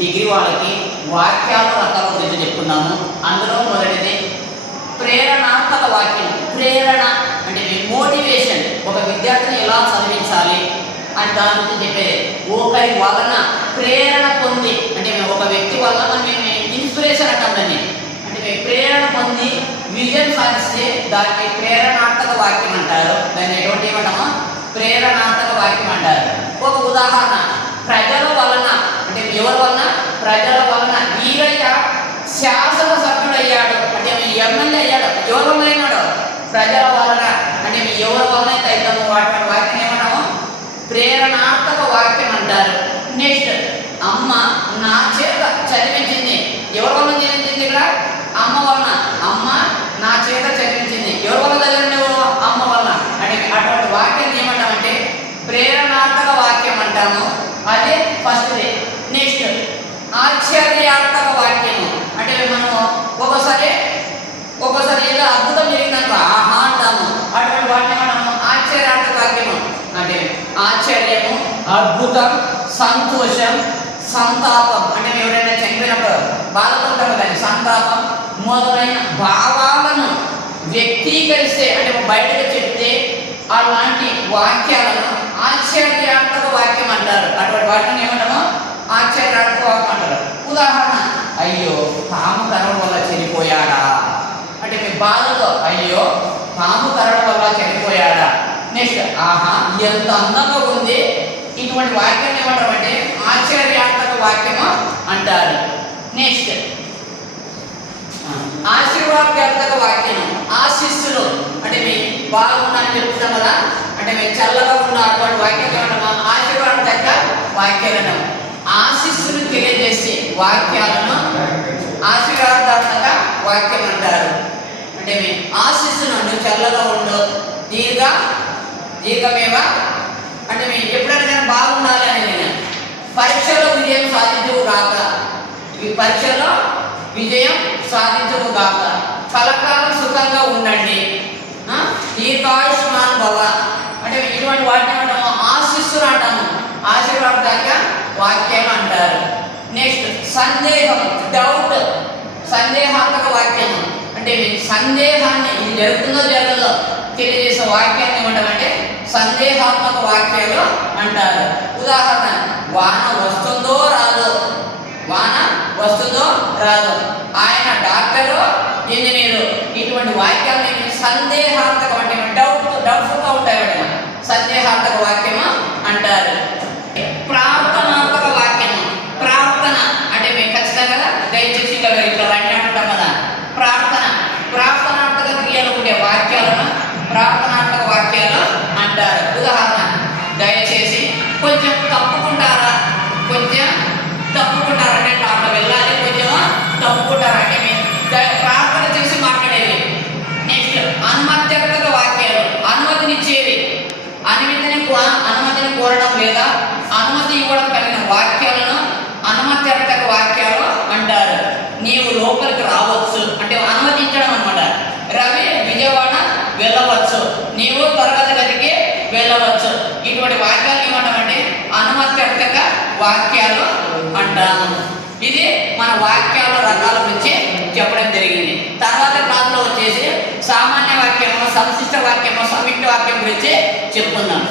Degree వాళ్ళకి వాక్యాల రకాల గురించి చెప్పుకున్నాము. అందులో మొదటిది ప్రేరణాత్మక వాక్యం. ప్రేరణ అంటే మోటివేషన్, ఒక విద్యార్థిని ఎలా చదివించాలి అని దాని గురించి చెప్పేది. ఒకరి వలన ప్రేరణ పొంది, అంటే మేము ఒక వ్యక్తి వల్ల మేము ఇన్స్పిరేషన్ అంటాం దాన్ని, అంటే మేము ప్రేరణ పొంది విజయం సాధిస్తే దాన్ని ప్రేరణాత్మక వాక్యం అంటారు. దాన్ని ఎటువంటి ఏమంటామో ప్రేరణాత్మక వాక్యం అంటారు. ఒక ఉదాహరణ, ప్రజల వలన, అంటే ఎవరి వలన? ప్రజల వలన వీరయ్య శాసనసభ్యుడు అయ్యాడు, అంటే ఎమ్మెల్యే అయ్యాడు. ఎవరి వలన అయినాడు? ప్రజల వలన. అంటే ఎవరి వలన అయితే అవుతామో వాటి వాక్యం ఏమన్నాము? ప్రేరణాత్మక వాక్యం అంటారు. నెక్స్ట్, అమ్మ నా చేత చదివించింది. ఎవరి వలన చదివించింది? ఇక్కడ అమ్మ వలన. అమ్మ నా చేత చదివించింది. ఎవరి వల్ల చదివింది? అమ్మ వలన. అంటే అటువంటి వాక్యాన్ని ఏమంటామంటే ప్రేరణాత్మక వాక్యం అంటాము. అదే ఫస్ట్ది. నెక్స్ట్, ఆశ్చర్యాత్మక వాక్యము. అంటే మనము ఒకసారి ఏదో అద్భుతం జరిగిందనుకో ఆహా అంటాము. అటువంటి వాటిని మనము ఆశ్చర్యాత్మక వాక్యము. అంటే ఆశ్చర్యము, అద్భుతం, సంతోషం, సంతాపం. అంటే ఎవరైనా చనిపోయినప్పుడు బాధపడతారు కానీ సంతాపం మొదలైన భావాలను వ్యక్తీకరిస్తే, అంటే బయటకు చెప్తే అలాంటి వాక్యాలను ఆశ్చర్యాత్మక వాక్యం అంటారు. అటువంటి వాటిని ఏమంటాము? ఆశ్చర్యాత్మక వాక్యం అంటారు. ఉదాహరణ, అయ్యో పాము కరవడం వల్ల చనిపోయాడా, అంటే మీ బాధతో అయ్యో పాము కరవడం వల్ల చనిపోయాడా. నెక్స్ట్, ఆహా ఎంత అందంగా ఉంది. ఇటువంటి వాక్యం ఏమంటారు అంటే ఆశ్చర్యాత్మక వాక్యము అంటారు. నెక్స్ట్, ఆశీర్వాదాత్మక వాక్యం. ఆశీస్సులు, అంటే మీ బాగుందని చెప్తున్నాం కదా, అంటే మేము చల్లగా ఉన్న అటువంటి వాక్యాలు ఏమంటామా? ఆశీర్వాదాత్మక వాక్యాలు అంటాము. ఆశీస్సులు తెలియజేసే వాక్యాలను ఆశీర్వాదాత్మక వాక్యం అంటారు. అంటే మీ ఆశీస్సును నువ్వు చల్లగా ఉండు, దీర్ఘమేవా, అంటే మేము ఎప్పుడైనా బాగుండాలి అని నేను పరీక్షలో విజయం సాధించవు గాక, ఈ పరీక్షలో విజయం సాధించవు గాక, కలకాలం సుఖంగా ఉండండి, దీర్ఘాయుష్మాన్ భవ. అంటే ఇటువంటి వాటిని అంటాము ఆశిస్సులు అంటాము, ఆశీర్వాదాత్మక వాక్యం అంటారు. నెక్స్ట్, సందేహం, డౌట్, సందేహాత్మక వాక్యము. అంటే సందేహాన్ని ఇది జరుగుతుందో జరగదో తెలియజేసే వాక్యాన్ని ఏమంటామంటే సందేహాత్మక వాక్యాలు అంటారు. ఉదాహరణ, వాన వస్తుందో రాదో, వాన వస్తుందో రాదో, ఆయన డాక్టరు ఇంజనీరు. ఇటువంటి వాక్యాన్ని సందేహాత్మక అంటే డౌట్ఫుల్గా ఉంటాయి, సందేహాత్మక వాక్యము అంటారు. ప్రార్థనాత్మక వాక్యము. ప్రార్థన అంటే మేము ఖచ్చితంగా దయచేసి ఇట్లా రండి అంటుంటాం కదా. ప్రార్థనాత్మక క్రియలు ఉండే వాక్యాలను ప్రార్థనాత్మక వాక్యాలు అంటారు. ఉదాహరణ, దయచేసి కొంచెం తప్పుకుంటారా, అంటే అట్లా వెళ్ళాలి, కొంచెం తప్పుకుంటారా అంటే మేము ప్రార్థన చేసి మాట్లాడేవి. నెక్స్ట్, అనుమత్యాత్మక వాక్యాలు, అనుమతినిచ్చేవి. అనుమతిని కోరడం లేదా అనుమతి ఇవ్వడం కలిగిన వాక్యాలను అనుమత్యాత్మక వాక్యాలు అంటారు. నీవు లోపలికి రావచ్చు అంటే అనుమతించడం అనమాట. రవి విజయవాడ వెళ్ళవచ్చు, నీవు తరగతి గదికి వెళ్ళవచ్చు. ఇటువంటి వాక్యాలు ఏమంటామంటే అనుమత్యాత్మక వాక్యాలు అంటాము. ఇది మన వాక్యాల రకాల గురించి చెప్పడం జరిగింది. తర్వాత క్లాస్లో వచ్చేసి సామాన్య వాక్యము, సంశిష్ట వాక్యము, సంయుక్త వాక్యం గురించి చెప్పుకుందాం.